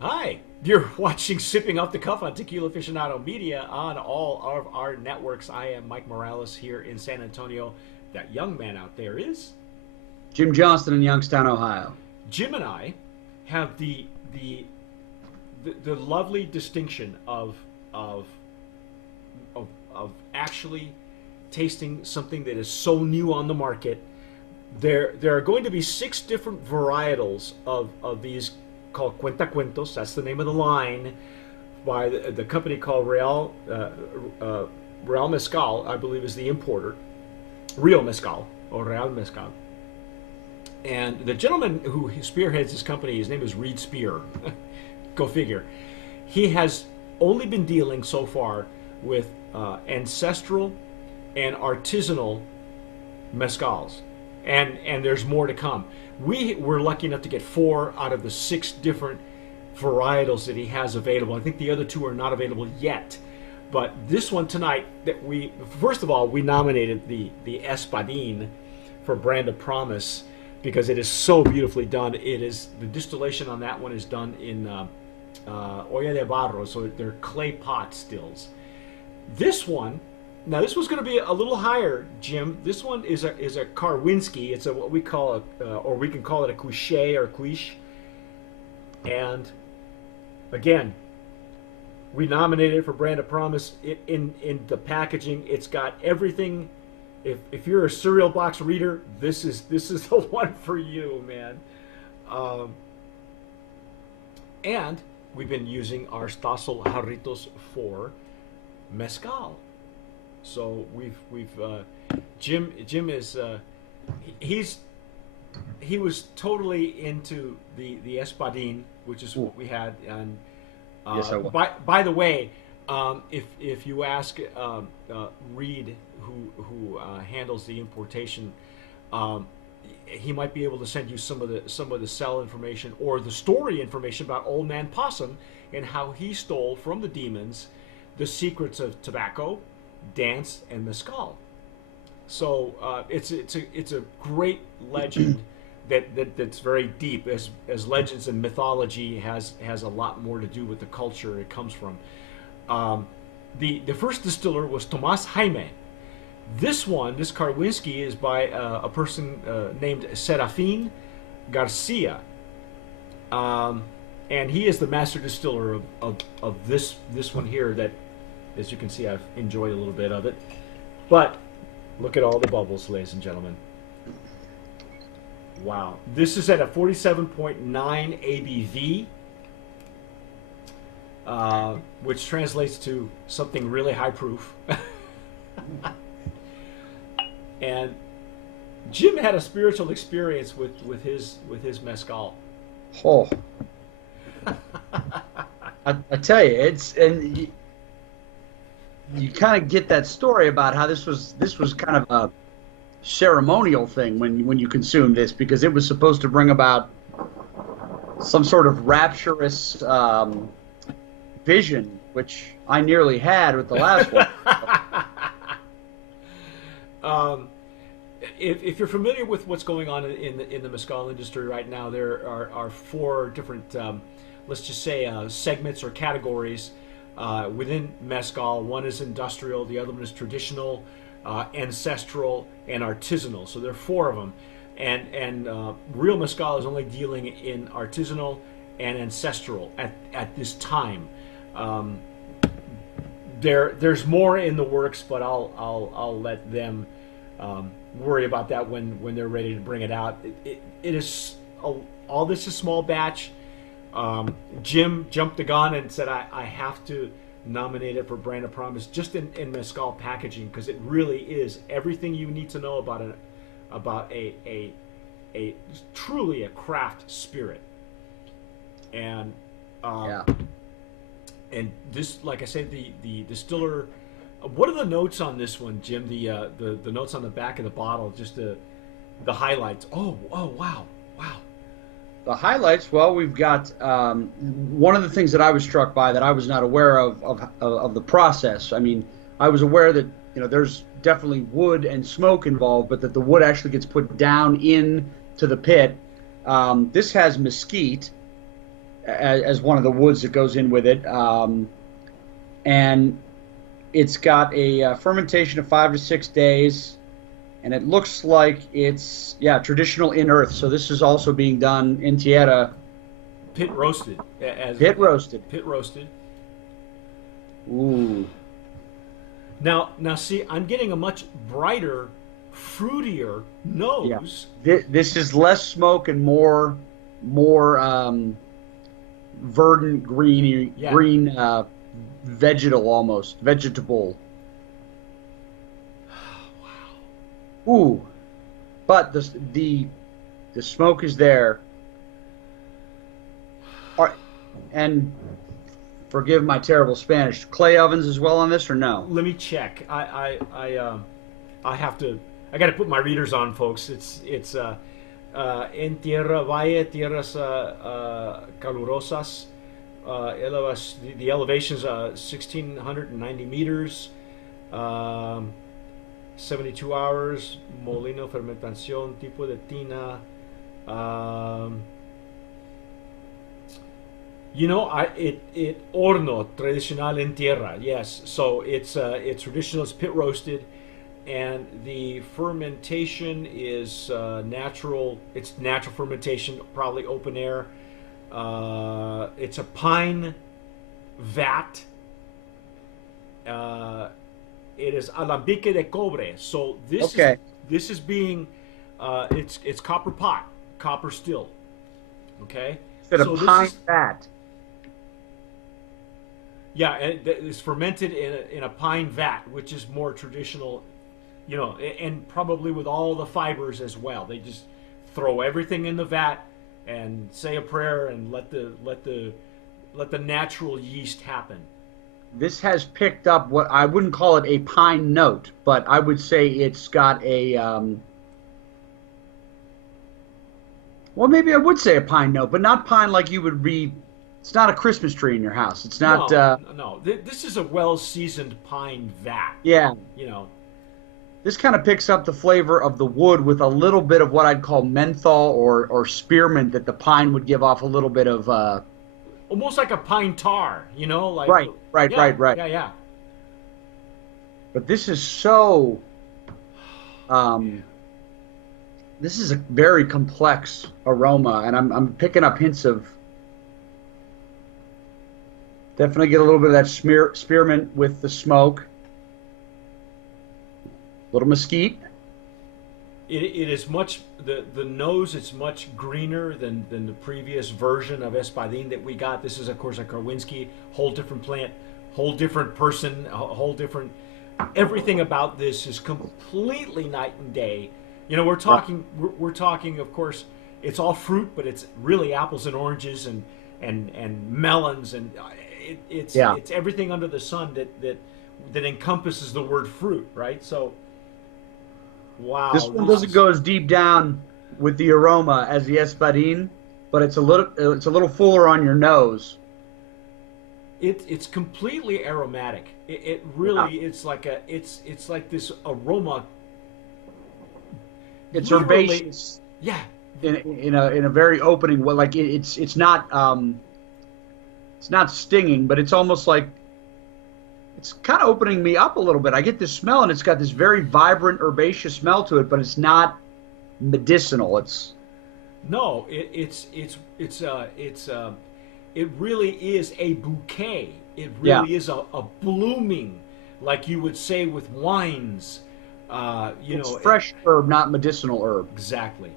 Hi, you're watching Sipping Off the Cuff on Tequila Aficionado Media on all of our networks. I am Mike Morales here in San Antonio. That young man out there is Jim Johnston in Youngstown, Ohio. Jim, and I have the lovely distinction of of actually tasting something that is so new on the market. There are going to be 6 different varietals of these called Cuentacuentos. That's the name of the line by the company called Real Mezcal, I believe, is the importer. Real Mezcal or Real Mezcal. And the gentleman who spearheads this company, his name is Reed Spear. Go figure. He has only been dealing so far with ancestral and artisanal mezcals, and there's more to come. We were lucky enough to get 4 out of the 6 different varietals that he has available. I think the other 2 are not available yet, but this one tonight, that we first of all we nominated the Espadin for Brand of Promise because it is so beautifully done. It is, the distillation on that one is done in olla de barro, so they're clay pot stills. This one, now this was going to be a little higher, Jim. This one is a Karwinski. It's a what we call a, or we can call it a Cuish or Cuish. And again, we nominated it for Brand of Promise. In the packaging, it's got everything. If you're a cereal box reader, this is the one for you, man. And we've been using our Stasel Jarritos for mezcal. So we've Jim is he was totally into the Espadin, which is what we had. And Yes, I will. by the way, if you ask Reed, who handles the importation, he might be able to send you some of the cell information or the story information about Old Man Possum and how he stole from the demons the secrets of tobacco, dance, and mezcal. So it's a great legend that's very deep, as legends and mythology has a lot more to do with the culture it comes from. The first distiller was Tomas Jaime. This Karwinski, is by a person named Serafin Garcia, and he is the master distiller of this one here. That, as you can see, I've enjoyed a little bit of it. But look at all the bubbles, ladies and gentlemen. Wow. This is at a 47.9 ABV, which translates to something really high proof. And Jim had a spiritual experience with his mezcal. Oh, I tell you, and you kind of get that story about how this was kind of a ceremonial thing when you consume this, because it was supposed to bring about some sort of rapturous vision, which I nearly had with the last one. If you're familiar with what's going on in the mezcal industry right now, there are 4 different, let's just say, segments or categories within mezcal. One is industrial, the other one is traditional, ancestral, and artisanal. So there are 4 of them, and Real Mezcal is only dealing in artisanal and ancestral at this time. There's more in the works, but I'll let them worry about that when they're ready to bring it out. It is all this is small batch. Jim jumped the gun and said I have to nominate it for Brand of Promise just in mezcal packaging, because it really is everything you need to know about a truly a craft spirit. And Yeah. and this, like I said, the distiller. What are the notes on this one, Jim? The notes on the back of the bottle, just the highlights. Oh wow. The highlights, well, we've got one of the things that I was struck by that I was not aware of the process. I mean, I was aware that there's definitely wood and smoke involved, but that the wood actually gets put down into the pit. This has mesquite, as one of the woods that goes in with it, and it's got a fermentation of 5 to 6 days, and it looks like it's traditional in earth. So this is also being done in tierra, Pit roasted. pit roasted. Pit roasted. Ooh, Now, see, I'm getting a much brighter, fruitier nose. this is less smoke and more verdant, green, vegetable. Wow. Ooh, but the smoke is there. And forgive my terrible Spanish. Clay ovens as well on this, or no? Let me check. I have to. I got to put my readers on, folks. It's en tierra valle, tierras calurosas. The elevation's 1,690 meters. 72 hours. Molino fermentación tipo de tina. It horno tradicional en tierra. Yes, so it's traditional. It's pit roasted, and the fermentation is natural. It's natural fermentation, probably open air. It's a pine vat. It is alambique de cobre. So this is being it's copper pot, copper still. Okay. So a pine vat. Yeah, it's fermented in a pine vat, which is more traditional, and probably with all the fibers as well. They just throw everything in the vat and say a prayer and let the natural yeast happen. This has picked up what I wouldn't call it a pine note, but I would say it's got a well, maybe I would say a pine note, but not pine like you would read. It's not a Christmas tree in your house. It's not. No. This is a well-seasoned pine vat. Yeah. This kind of picks up the flavor of the wood with a little bit of what I'd call menthol or spearmint that the pine would give off a little bit of. Almost like a pine tar, like. Right. Yeah. But this is so. This is a very complex aroma, and I'm picking up hints of. Definitely get a little bit of that spearmint with the smoke. A little mesquite. It is much the nose. It's much greener than the previous version of Espadín that we got. This is of course a Karwinski, whole different plant, whole different person, whole different. Everything about this is completely night and day. We're talking. We're talking. Of course, it's all fruit, but it's really apples and oranges and melons and. It's everything under the sun that encompasses the word fruit, right? So, wow. This one doesn't go as deep down with the aroma as the Espadín, but it's a little fuller on your nose. It's completely aromatic. It really it's like this aroma. It's herbaceous. Yeah. In a very opening way, like it's not. It's not stinging, but it's almost like it's kind of opening me up a little bit. I get this smell, and it's got this very vibrant herbaceous smell to it, but it's not medicinal. It really is a bouquet. It really is a blooming, like you would say with wines. It's fresh herb, not medicinal herb. Exactly.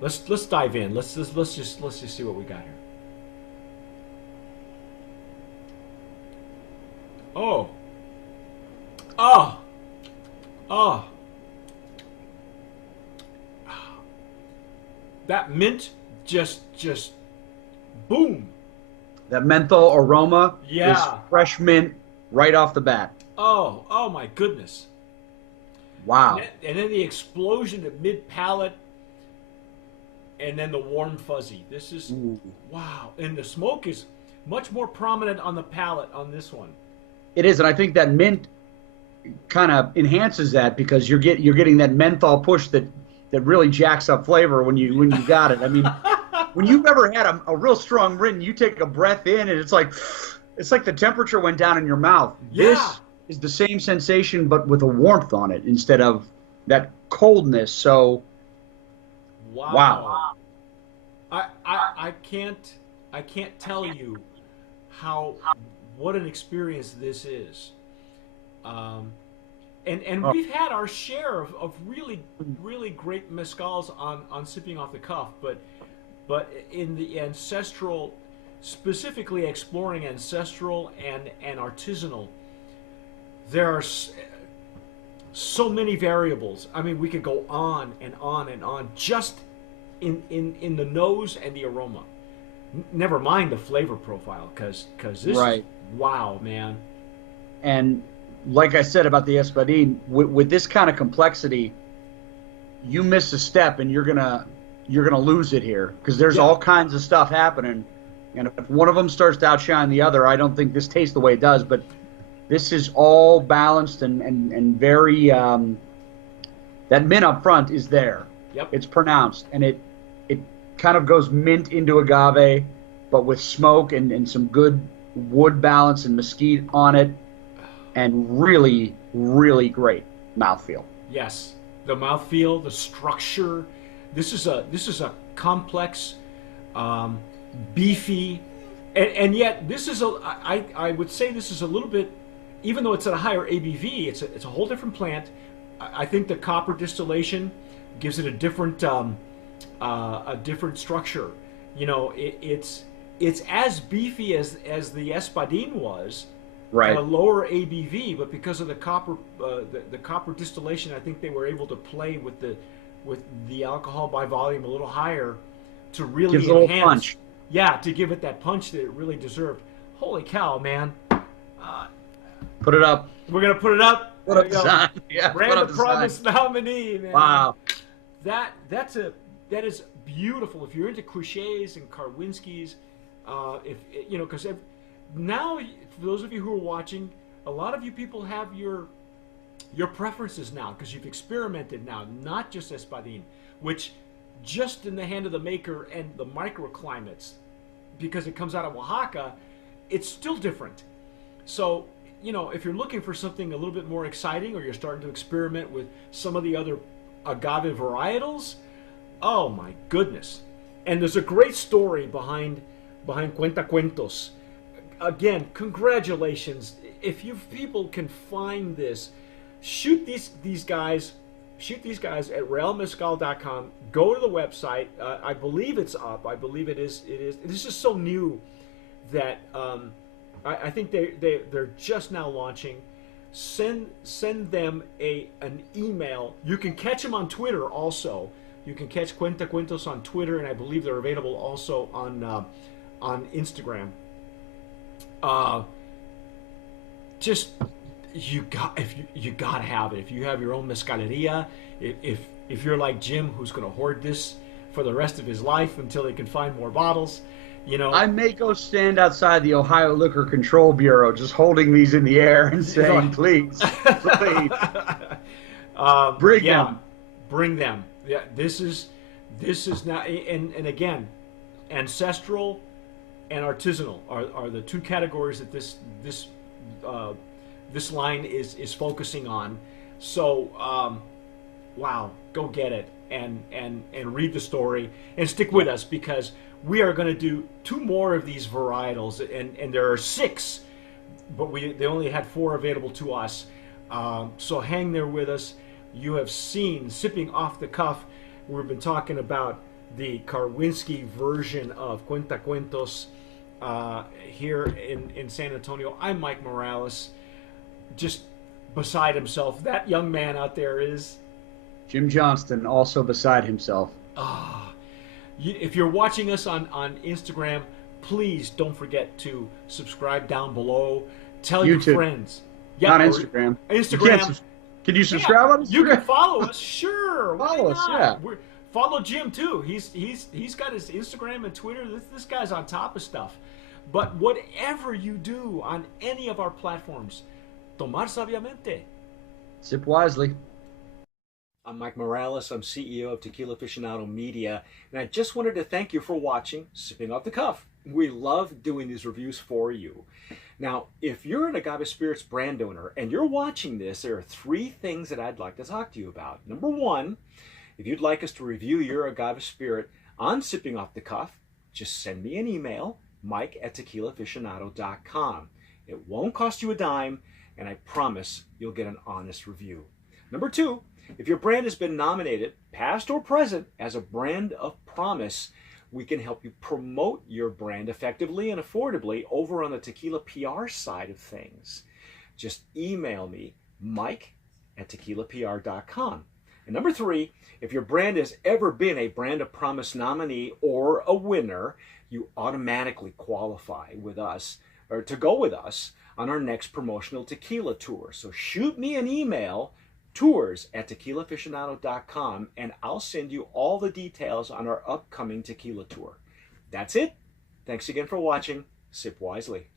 Let's dive in. Let's just see what we got here. Oh. That mint just boom. That menthol aroma is fresh mint right off the bat. Oh my goodness. Wow. And then the explosion of mid-palate and then the warm fuzzy. This is wow. And the smoke is much more prominent on the palate on this one. It is, and I think that mint kind of enhances that because you're getting that menthol push that really jacks up flavor when you got it. I mean, when you've ever had a real strong rin, you take a breath in and it's like the temperature went down in your mouth. Yeah. This is the same sensation, but with a warmth on it instead of that coldness. So, wow. I can't tell you what an experience this is. And we've had our share of really great mezcals on sipping off the cuff, but in the ancestral, specifically exploring ancestral and artisanal, there are so many variables. I mean, we could go on and on and on just in the nose and the aroma. Never mind the flavor profile, because this Right. is, wow, man. And like I said about the Espadín, with this kind of complexity, you miss a step and you're gonna lose it here because there's Yeah. all kinds of stuff happening. And if one of them starts to outshine the other, I don't think this tastes the way it does. But this is all balanced and very that mint up front is there. Yep. It's pronounced, and it kind of goes mint into agave, but with smoke and some good wood balance and mesquite on it, and really, really great mouthfeel. Yes, the mouthfeel, the structure. This is a complex, beefy, and yet this is I would say this is a little bit, even though it's at a higher ABV, it's a whole different plant. I think the copper distillation gives it a different structure. You know, it's as beefy as the Espadín was, Right. at a lower ABV, but because of the copper distillation, I think they were able to play with the alcohol by volume a little higher to really Gives a little enhance. punch. Yeah, to give it that punch that it really deserved. Holy cow, man! Put it up. We're gonna put it up. Put There up you the go. sign. Yeah, put Brand up the the sign. Promise nominee, man. Wow. That is beautiful. If you're into Cuishés and Karwinskis, if you know, because now for those of you who are watching, a lot of you people have your preferences now because you've experimented now, not just Espadín, which just in the hand of the maker and the microclimates, because it comes out of Oaxaca, it's still different. So, you know, if you're looking for something a little bit more exciting, or you're starting to experiment with some of the other agave varietals, oh my goodness. And there's a great story behind Cuentacuentos. Again, congratulations. If you people can find this, shoot these guys at realmezcal.com. Go to the website. I believe it's up. I believe it is. This is so new that I think they're just now launching. Send them an email. You can catch them on Twitter also. You can catch Cuentacuentos on Twitter, and I believe they're available also on Instagram. Just you gotta have it. If you have your own mezcaleria, if you're like Jim, who's going to hoard this for the rest of his life until he can find more bottles, you know. I may go stand outside the Ohio Liquor Control Bureau just holding these in the air and saying, please, please. Bring them. Bring them. Yeah, this is now, and again, ancestral and artisanal are the two categories that this line is focusing on. So, wow, go get it and read the story and stick with us, because we are going to do 2 more of these varietals, and there are 6, but they only had 4 available to us. So hang there with us. You have seen Sipping Off the Cuff. We've been talking about the Karwinski version of Cuentacuentos here in San Antonio. I'm Mike Morales, just beside himself. That young man out there is Jim Johnston, also beside himself. If you're watching us on Instagram, please don't forget to subscribe down below. Tell YouTube. your friends. Not Instagram. Instagram. Can you subscribe on Instagram? You can follow us, sure. Follow us, yeah. Follow Jim too. He's got his Instagram and Twitter. This guy's on top of stuff. But whatever you do on any of our platforms, tomar sabiamente. Sip wisely. I'm Mike Morales. I'm CEO of Tequila Aficionado Media, and I just wanted to thank you for watching Sipping Off the Cuff. We love doing these reviews for you. Now, if you're an Agave Spirits brand owner and you're watching this, there are 3 things that I'd like to talk to you about. Number 1, if you'd like us to review your Agave Spirit on Sipping Off the Cuff, just send me an email, mike@tequilaaficionado.com. It won't cost you a dime, and I promise you'll get an honest review. Number 2, if your brand has been nominated, past or present, as a brand of promise, we can help you promote your brand effectively and affordably over on the tequila PR side of things. Just email me, mike@tequilapr.com. And number 3, if your brand has ever been a Brand of Promise nominee or a winner, you automatically qualify with us, or to go with us, on our next promotional tequila tour. So shoot me an email, tours@tequilaaficionado.com, and I'll send you all the details on our upcoming tequila tour. That's it. Thanks again for watching. Sip wisely.